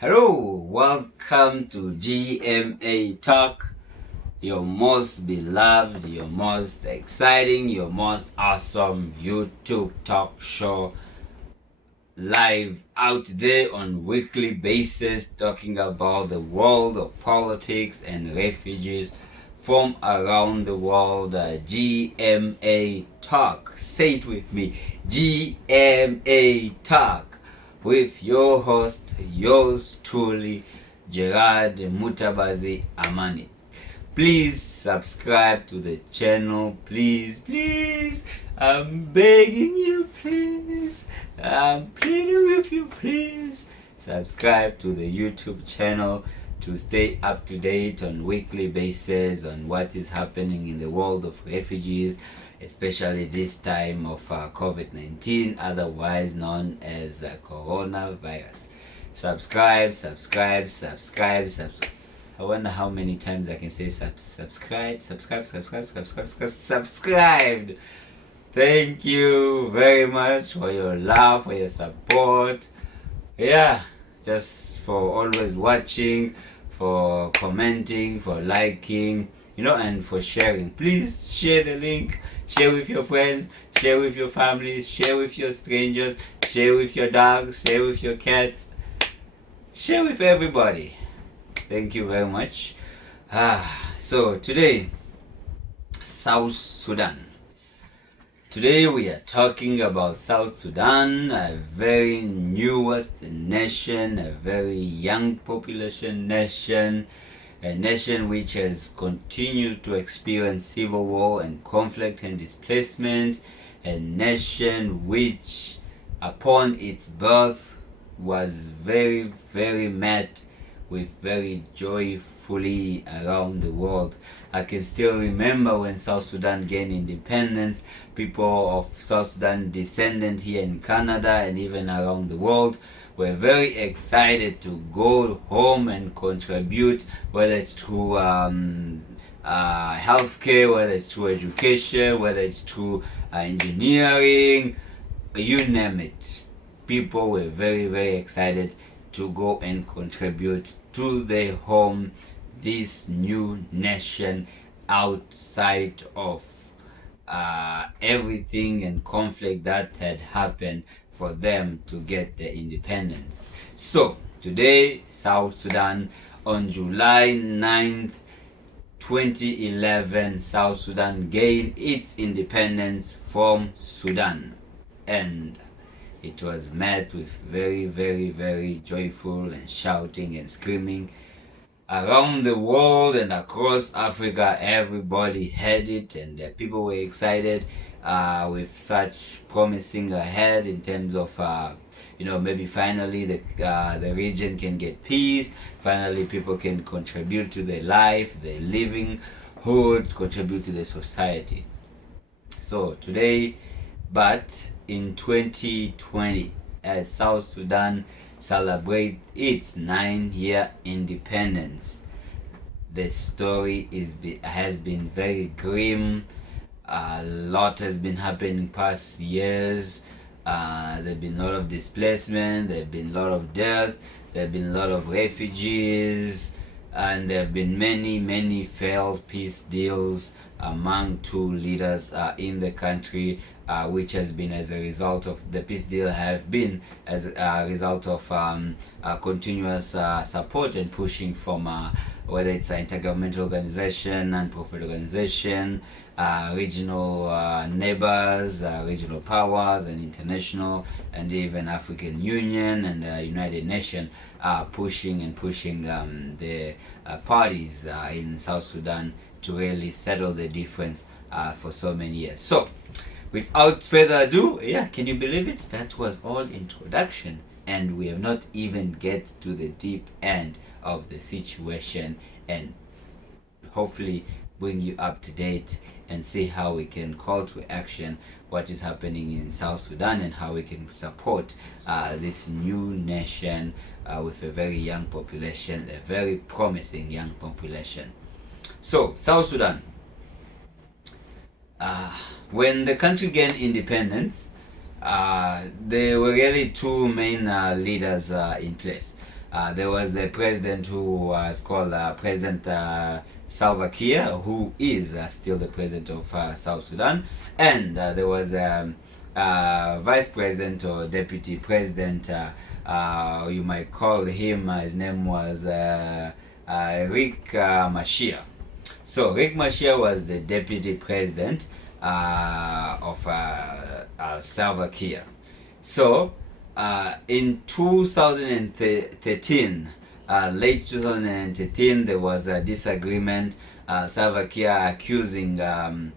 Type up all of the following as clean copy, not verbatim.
Hello, welcome to GMA Talk, your most beloved, your most exciting, your most awesome YouTube talk show, live out there on weekly basis, talking about the world of politics and refugees from around the world. GMA Talk. Say it with me. GMA Talk with your host, yours truly, Gerard Mutabazi Amani. Please subscribe to the channel, please. I'm begging you, please. I'm pleading with you, please. Subscribe to the YouTube channel to stay up to date on weekly basis on what is happening in the world of refugees, especially this time of COVID-19, otherwise known as coronavirus. Subscribe. I wonder how many times I can say subscribe. Thank you very much for your love, for your support. Yeah, just for always watching, for commenting, for liking, and for sharing. Please share the link, share with your friends, share with your families, share with your strangers, share with your dogs, share with your cats, share with everybody. Thank you very much. So today, South Sudan. Today we are talking about South Sudan, a very newest nation, a very young population nation, a nation which has continued to experience civil war and conflict and displacement, a nation which upon its birth was very met with very joyfully around the world. I can still remember when South Sudan gained independence, people of South Sudan descendant here in Canada and even around the world were very excited to go home and contribute, whether it's through healthcare, whether it's through education, whether it's through engineering, you name it. People were very excited to go and contribute to their home, this new nation, outside of everything and conflict that had happened for them to get their independence. So today, South Sudan, on July 9th, 2011, South Sudan gained its independence from Sudan, and it was met with very joyful and shouting and screaming around the world and across Africa. Everybody heard it, and people were excited with such promising ahead in terms of maybe finally the region can get peace. Finally, people can contribute to their life, their livelihood, contribute to the society. So today, but in 2020, as South Sudan celebrates its 9-year independence, the story has been very grim. A lot has been happening past years. There have been a lot of displacement, there have been a lot of death, there have been a lot of refugees, and there have been many failed peace deals among two leaders in the country, which has been as a result of the peace deal have been as a result of continuous support and pushing from whether it's an intergovernmental organization, non-profit organization, regional neighbors, regional powers, and international, and even African Union and United Nations pushing the parties in South Sudan to really settle the difference for so many years. So without further ado, can you believe it? That was all introduction, and we have not even get to the deep end of the situation, and hopefully bring you up to date and see how we can call to action what is happening in South Sudan and how we can support this new nation with a very young population, a very promising young population. So South Sudan, when the country gained independence, there were really two main leaders in place. There was the president who was called President Salva Kiir, who is still the president of South Sudan, and there was vice president or deputy president. You might call him. His name was Riek Machar. So Riek Machar was the deputy president of Salva Kiir. So in 2013, late 2013, there was a disagreement. Salva Kiir accused that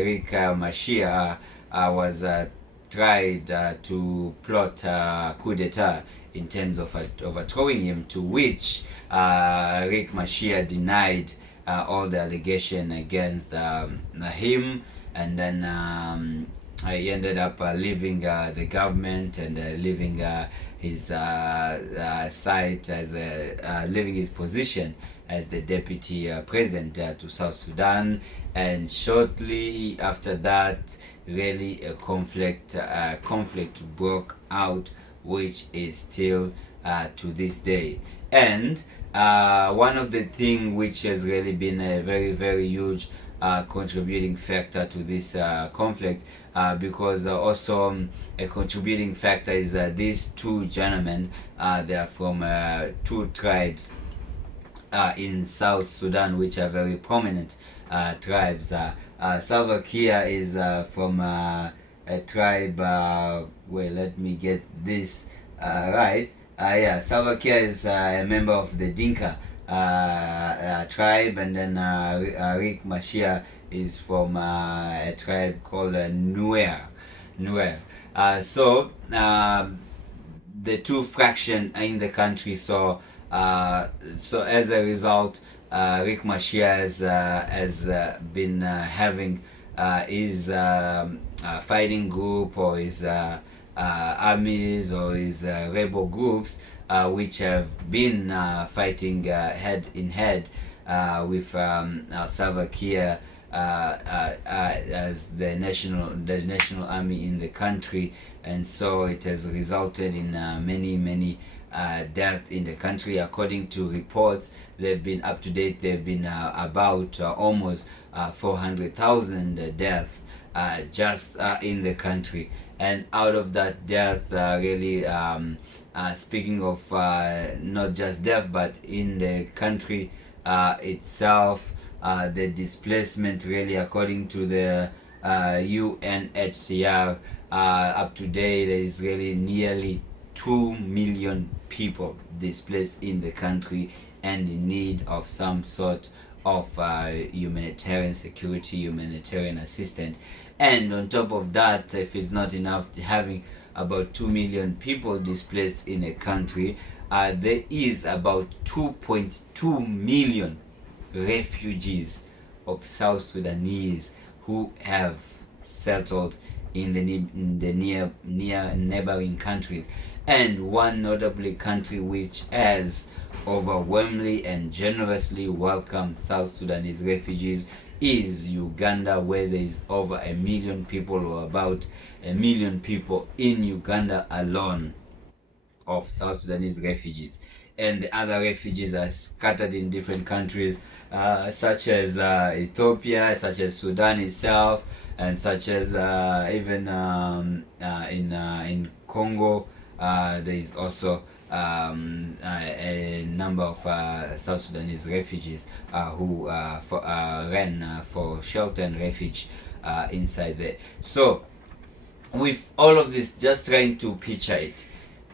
Riek Machar was tried to plot coup d'etat in terms of overthrowing him, to which Riek Machar denied all the allegation against him, and then he ended up leaving the government and leaving his site as leaving his position as the deputy president to South Sudan. And shortly after that, really a conflict broke out, which is still to this day. And one of the things which has really been a very, very huge contributing factor to this conflict, because also a contributing factor is these two gentlemen, they are from two tribes in South Sudan, which are very prominent tribes. Salva Kiir is from a tribe, wait, let me get this right. Yeah, Salva Kiir is a member of the Dinka tribe, and then Riek Machar is from a tribe called Nuer. So the two fractions in the country. So as a result, Riek Machar has been having his fighting group, or his armies, or his rebel groups, which have been fighting head in head with Salva Kiir as the national army in the country. And so it has resulted in many deaths in the country. According to reports, they've been up to date. They've been about almost 400,000 deaths just in the country. And out of that death, really, speaking of not just death, but in the country itself, the displacement, really, according to the UNHCR, up to date, there is really nearly 2 million people displaced in the country and in need of some sort of humanitarian security, humanitarian assistance. And on top of that, if it's not enough having about 2 million people displaced in a country, there is about 2.2 million refugees of South Sudanese who have settled in the near neighboring countries. And one notably country which has overwhelmingly and generously welcomed South Sudanese refugees is Uganda, where there is over 1 million people, or about 1 million people in Uganda alone, of South Sudanese refugees. And the other refugees are scattered in different countries, such as Ethiopia, such as Sudan itself, and such as even in Congo. There is also a number of South Sudanese refugees who ran for shelter and refuge inside there. So with all of this, just trying to picture it,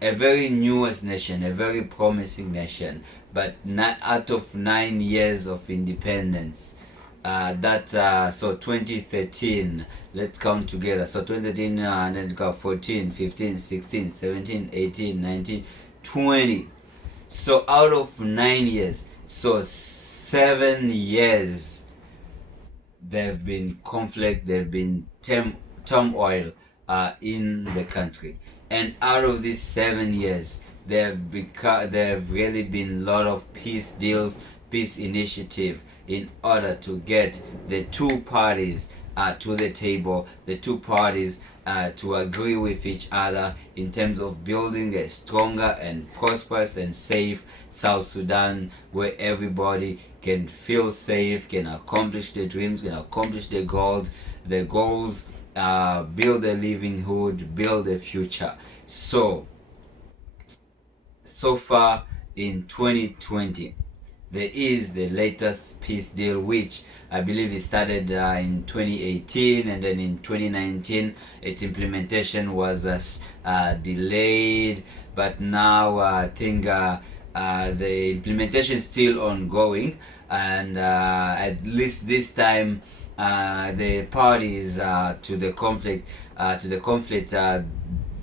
a very newest nation, a very promising nation, but not out of 9 years of independence. So 2013, let's count together. So 2013, and then got 14, 15, 16, 17, 18, 19, 20. So out of 9 years, so 7 years, there have been conflict, there have been turmoil in the country. And out of these 7 years, there have really been a lot of peace deals, peace initiative, in order to get the two parties to the table, the two parties to agree with each other in terms of building a stronger and prosperous and safe South Sudan, where everybody can feel safe, can accomplish their dreams, can accomplish their goals, build a livelihood, build a future. So far in 2020, there is the latest peace deal, which I believe it started in 2018, and then in 2019 its implementation was delayed, but now I think the implementation is still ongoing, and at least this time the parties to the conflict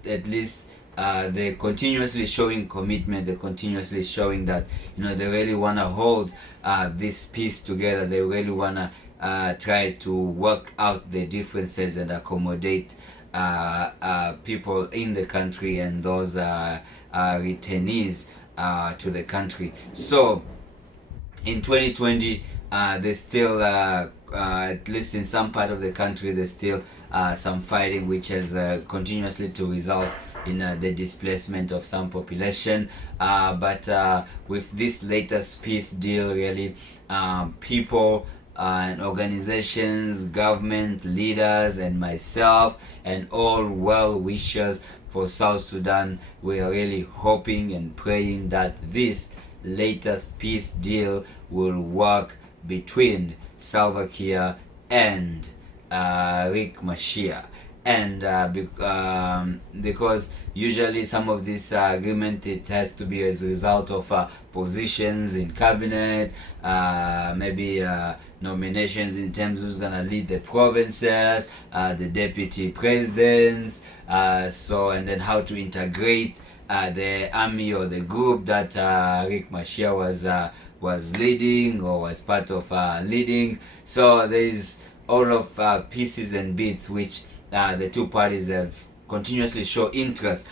at least they're continuously showing commitment. They're continuously showing that they really want to hold this peace together. They really want to try to work out the differences and accommodate people in the country and those returnees to the country. So in 2020, there's still at least in some part of the country, there's still some fighting, which has continuously to result in the displacement of some population, but with this latest peace deal, really people and organizations, government leaders, and myself and all well wishers for South Sudan, we are really hoping and praying that this latest peace deal will work between Salva Kiir and Riek Machar. And because usually some of this agreement, it has to be as a result of positions in cabinet, maybe nominations in terms of who's gonna lead the provinces, the deputy presidents, and then how to integrate the army or the group that Riek Machar was leading or was part of leading. So there is all of pieces and bits which the two parties have continuously shown interest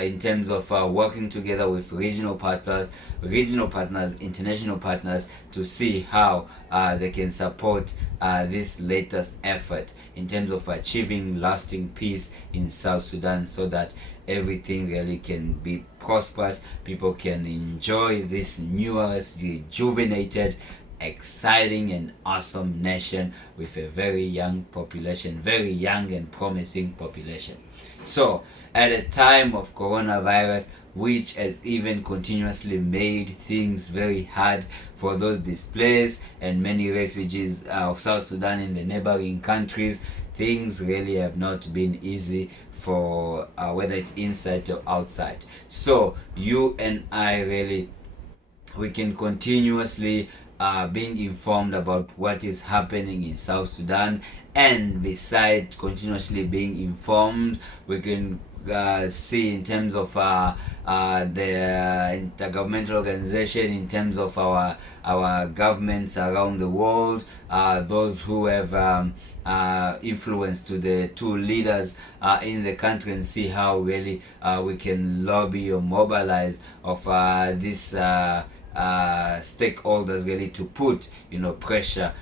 in terms of working together with regional partners, international partners, to see how they can support this latest effort in terms of achieving lasting peace in South Sudan, so that everything really can be prosperous. People can enjoy this newest, rejuvenated, exciting and awesome nation with a very young population, very young and promising population. So at a time of coronavirus, which has even continuously made things very hard for those displaced and many refugees of South Sudan in the neighboring countries, things really have not been easy for whether it's inside or outside. So you and I really, we can continuously being informed about what is happening in South Sudan, and besides continuously being informed, we can see in terms of the intergovernmental organization, in terms of our governments around the world, those who have influence to the two leaders in the country, and see how really we can lobby or mobilize of this stakeholders really to put pressure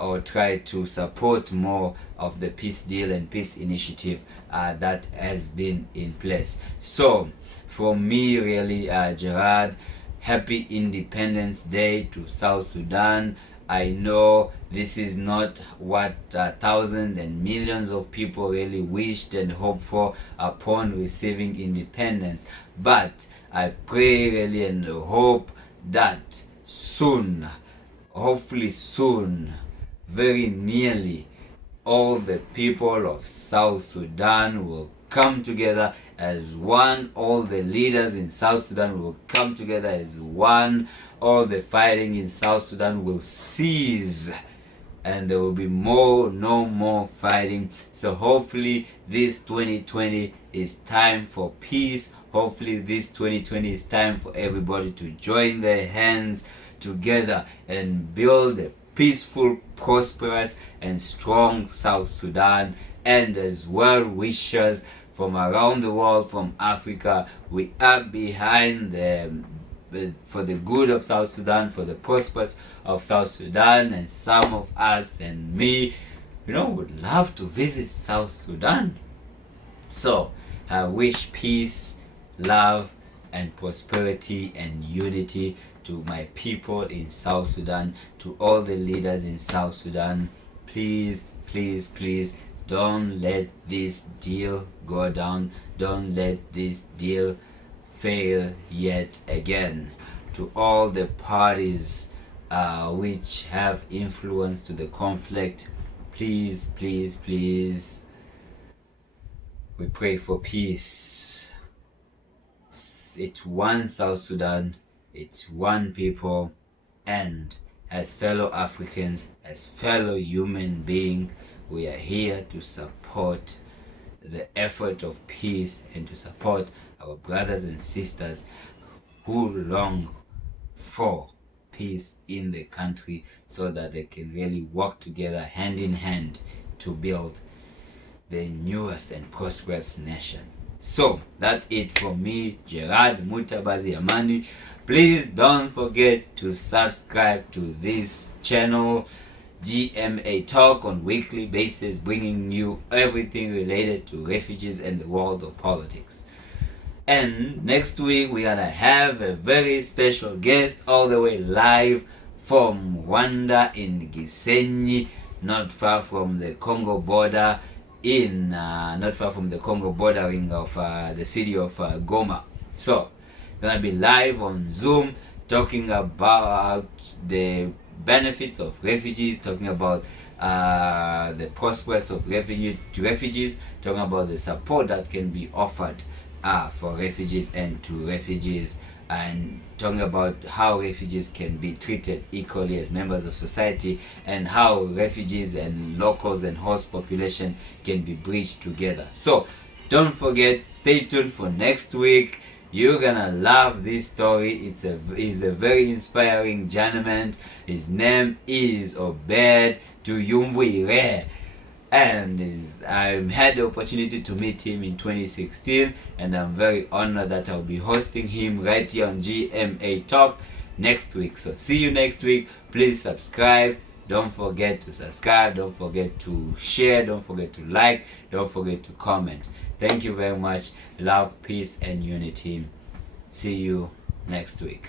or try to support more of the peace deal and peace initiative that has been in place. So for me really, Gerard, happy Independence Day to South Sudan. I know this is not what thousands and millions of people really wished and hoped for upon receiving independence, but I pray really and hope that soon, hopefully soon, very nearly, all the people of South Sudan will come together as one. All the leaders in South Sudan will come together as one. All the fighting in South Sudan will cease, and there will be no more fighting. So hopefully this 2020 is time for peace. Hopefully this 2020 is time for everybody to join their hands together and build a peaceful, prosperous and strong South Sudan. And as well wishers from around the world, from Africa, we are behind them for the good of South Sudan, for the prosperous of South Sudan. And some of us and me, would love to visit South Sudan. So I wish peace, love, and prosperity and unity to my people in South Sudan, to all the leaders in South Sudan. Please, please, please, don't let this deal go down. Don't let this deal fail yet again. To all the parties which have influence to the conflict, please, please, please, we pray for peace. It's one South Sudan, it's one people, and as fellow Africans, as fellow human beings, we are here to support the effort of peace and to support our brothers and sisters who long for peace in the country, so that they can really work together hand in hand to build the newest and prosperous nation. So that's it for me, Gerard Mutabazi Amandi. Please don't forget to subscribe to this channel, GMA Talk, on weekly basis, bringing you everything related to refugees and the world of politics. And next week we're gonna have a very special guest all the way live from Rwanda in Gisenyi, not far from the Congo border, not far from the Congo bordering of the city of Goma. So gonna be live on Zoom, talking about the benefits of refugees, talking about the prospects of refugees, talking about the support that can be offered for refugees and to refugees, and talking about how refugees can be treated equally as members of society, and how refugees and locals and host population can be bridged together. So don't forget, stay tuned for next week. You're gonna love this story. He's a very inspiring gentleman. His name is Obed Tuyumbuire, and I had the opportunity to meet him in 2016, and I'm very honored that I'll be hosting him right here on GMA Talk next week. So see you next week. Please subscribe. Don't forget to subscribe. Don't forget to share. Don't forget to like. Don't forget to comment. Thank you very much. Love, peace, and unity. See you next week.